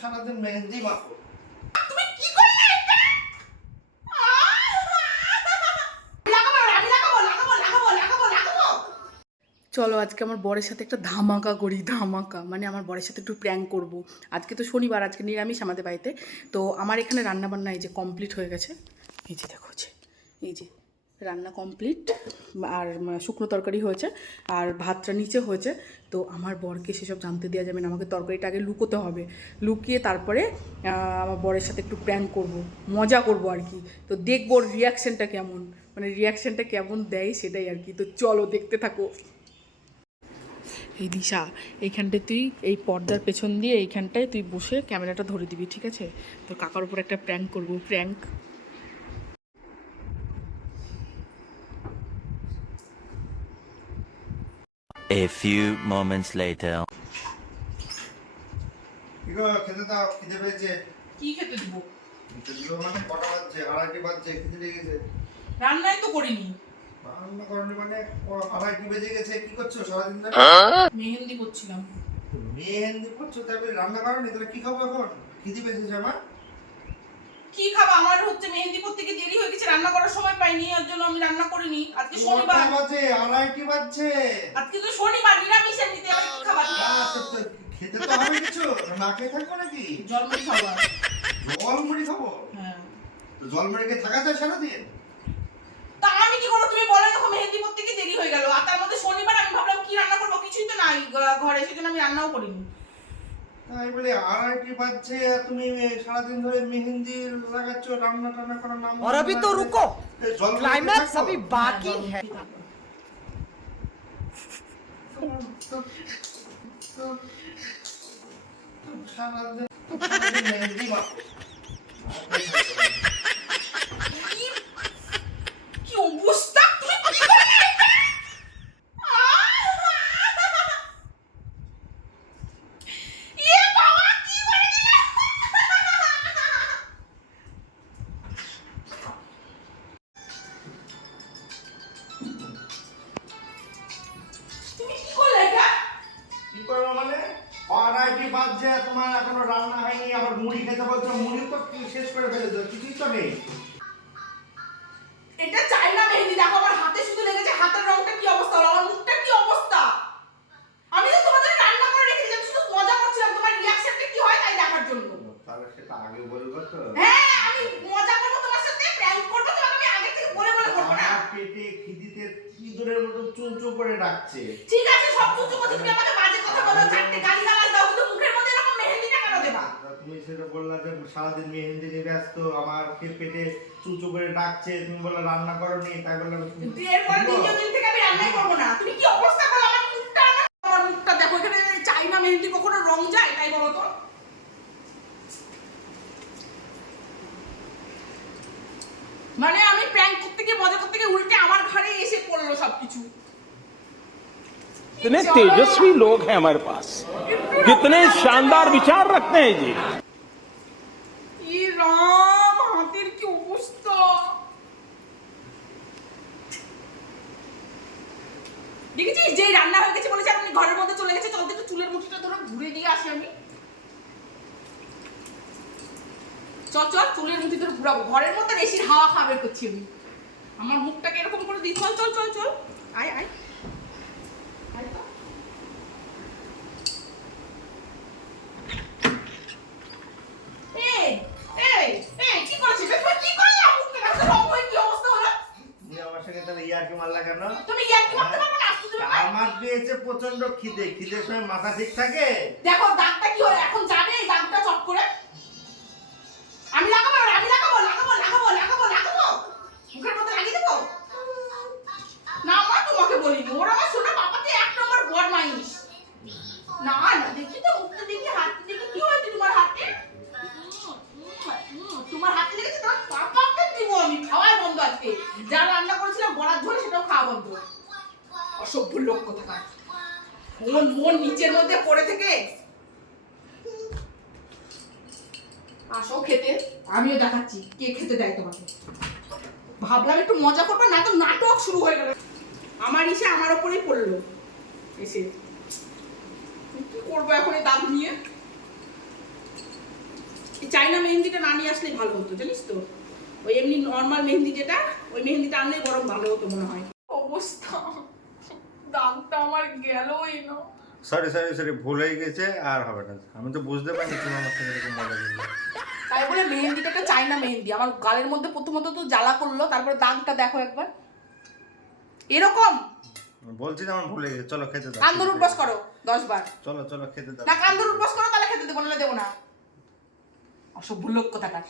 সারাদিন মেহেন্দি মাখো। তুমি কি করলে এটা? লাগাবো। চলো আজকে আমার বরের সাথে একটা ধামাকা করি, ধামাকা মানে আমার বরের সাথে একটু প্র্যাঙ্ক করব। আজকে তো শনিবার, আজকে নিরামিষ আমাদের বাড়িতে। তো আমার এখানে রান্নাবান্না এই যে কমপ্লিট হয়ে গেছে। এই যে দেখো, এই যে রান্না কমপ্লিট, আর শুকনো তরকারি হয়েছে, আর ভাতটা নিচে হয়েছে। তো আমার বরকে সেসব জানতে দেওয়া যাবে না, আমাকে তরকারিটা আগে লুকোতে হবে। লুকিয়ে তারপরে আমার বরের সাথে একটু প্র্যাঙ্ক করব, মজা করব আর কি। তো দেখবো রিয়াকশানটা কেমন, মানে রিয়াকশানটা কেমন দেয় সেটাই আর কি। তো চলো দেখতে থাকো। এই দিশা, এইখানটায় তুই এই পর্দার পেছন দিয়ে এইখানটায় তুই বসে ক্যামেরাটা ধরে দিবি, ঠিক আছে? তোর কাকার উপর একটা প্র্যাঙ্ক করবো, prank. A few moments later. কি গো, খেতে দাও, খিদে পেয়েছে। কি খেতে দিব? খেতে দিও মানে কটা বাজছে? 2:30 বাজছে, খিদে লেগেছে। রান্নাই তো করিনি। রান্না করনি মানে 2:30 বেজে গেছে। কি করছো সারাদিন ধরে? মেহেন্দি করছিলাম। মেহেন্দি করছো, তাহলে রান্না করনি? তাহলে কি খাবো এখন? খিদে পেয়েছে আমার। কি খাবো? আমার হচ্ছে মেহেন্দি করতে গিয়ে দেরি হয়ে গেছে, রান্না করার সময় পাইনি, এর জন্য আমি রান্না করিনি। আজকে শনিবার। কটা বাজে? 2:30 বাজছে। আজকে তো শনিবার, নিরামিষ এমনিতে। আমি কি খাবার? খেতে তো হবে কিছু, না খেয়ে থাকবো নাকি? জলমুড়ি খাবার। জল মুড়ি খাবো? হ্যাঁ। তো জল মুড়ি খেয়ে থাকা যায় সারাদিন? তা আমি কি করবো? তুমি বলে দেখো, মেহেন্দি করতে গিয়ে দেরি হয়ে গেল, আর তার মধ্যে শনিবার। আমি ভাবলাম কি রান্না করবো, কিছুই তো নাই ঘরে, সেজন্য আমি রান্নাও করিনি। তাই বলে 2:30 বাজছে আর তুমি সারাদিন ধরে মেহেন্দি লাগাচ্ছ, রান্না টান্না করার নাম? और अभी तो रुको, क्लाइमैक्स अभी बाकी है। সারাদিন মেহেন্দি মাখো। কি অবস্থা? তুমি কি করলে এটা? ইয়ে বাবা, কি করে দিলে? তুমি কি করলে এটা? কি করবো মানে? 2:30 বাজছে, তোমার এখনো রান্না হয়নি, আবার মুড়ি খেতে বলছো। মুড়ি তো শেষ করে ফেলেছো, কিছুই তো নেই। এটা চাইনা মেহেন্দি। দেখো আমার হাতে শুধু লেগেছে, হাতের রংটা কি অবস্থা হলো, আমার মুখটা কি অবস্থা। আমি তো তোমাদের রান্না করে রেখেছিলাম, শুধু মজা করছিলাম, তোমার রিঅ্যাকশনটা কি হয় তাই দেখার জন্য। তাহলে সেটা আগে বলবো তো। হ্যাঁ, আমি মজা করব তোমার সাথে, প্র্যাঙ্ক করব তোমাকে। আমি আগে থেকে বলে করব না। আমার পেটে খিদিতে ইঁদুরের মতো চুঁচু করে ডাকছে। ঠিক আছে, সব চুচু কথা তুমি আমাকে বাজে কথা বলো, চারটে গালিগালাজ দাও, কিন্তু মুখের মধ্যে এরকম মেহেন্দিটা কেন দেবা? তুমি সেটা বললা যে সারাদিন মেহেন্দি নিয়ে ব্যস্ত, আমার পেটে চুঁচু করে ডাকছে, তুমি বললা রান্না করনি, তাই বললাম। এরপরে দ্বিতীয় দিন থেকে আমি রান্নাই করব না। তুমি কি অবস্থা করো আমার মুখটা? আমার মুখটা দেখো, এখানে চাইনা মেহেন্দি কখনো রং যায় তাই বলো তো? মানে আমি প্র্যাঙ্ক করতে গিয়ে, মজা করতে গিয়ে উল্টে আমার ঘাড়ে এসে পড়লো সবকিছু। कितने तेजस्वी लोग हैं हमारे पास, कितने शानदार विचार रखते हैं जी। ই রাম, হাতের কি অবস্থা। দেখেছিস যে রান্না হয়ে গেছে বলেছে, আপনি ঘরের মধ্যে চলে গেছে। চলতে একটু চুলের মুঠিটা ধরে ঘুরে দিয়ে আসি আমি। চল চল, চুলের মুঠি ধরে ঘুরাবো। ঘরের মধ্যে এসির হাওয়া খাবে করছি আমি। আমার মুখটাকে এরকম করে দিই। চল চল চল চল, আয় আয় আয় তো। এই এই এই কি করছিস? তুই কি করলি? মুখটা দেখো রং হয়ে কি অবস্থা হলো। তুমি আমার সঙ্গে তাহলে ইয়ার্কি মারলা কেন? তুমি ইয়ার্কি মারতে পারবে না, আসতে দেবে না। আমার পেয়েছে প্রচন্ড খিদে। খিদের সময় মাথা ঠিক থাকে? দেখো দাগটা কি হলো, এখন যাবে এই দাগটা চট করে। আমি লাগাবো মুখের মধ্যে লাগিয়ে দেবো না? আমার তোমাকে বলিনি, ওরা আমার ছোট পাপাতে 1 নম্বর বদমাইশ। না না, দেখি তো মুখটা, দেখি হাতটা, দেখি কি হয়েছে তোমার হাতে। তোমার হাতে লেগেছে, তোমার পাপাকে দিব আমি। খাওয়াই বন্ধ আজকে। যা রান্না করেছিলাম বড়ার ঝোল, সেটাও খাওয়া বন্ধ। অসভ্য লোক কোথাকার। মন নিচের মধ্যে পড়ে থেকে। আসো খেতে, আমিও দেখাচ্ছি কে খেতে দেয় তোমাকে। ভাবলাম একটু মজা করবো, না তো নাটক শুরু হয়ে গেল। আমার ইসে আমার ওপরেই পড়লো এসে। কি করবো এখন এই দাগ নিয়ে? চাইনা মেহেন্দিটা না নিয়ে আসলেই ভালো হতো, জানিস তো? ওই এমনি নর্মাল মেহেন্দি যেটা, ওই মেহেন্দিটা আনলেই বরং ভালো হতো মনে হয়। অবস্থা, দাগটা আমার গেলই না। সরি ভুল হয়ে গেছে, আর হবে না। আমি তো বুঝতে পারিনি তুমি আমার সাথে এরকম মজা করলে। তাই বলে মেহেন্দিটা একটা চাইনা মেহেন্দি, আমার গালের মধ্যে প্রথমত তো জ্বালা করলো, তারপরে দাগটা দেখো একবার এরকম। বলছি যে আমার ভুলে গেছে, চলো খেতে দাও। কান্দর উঠবাস করো 10 বার। চলো খেতে দাও। না কান্দর উঠবাস করো, তাহলে খেতে দেবো, নাহলে দেবো না। অসভ্য লোক কোথাকার।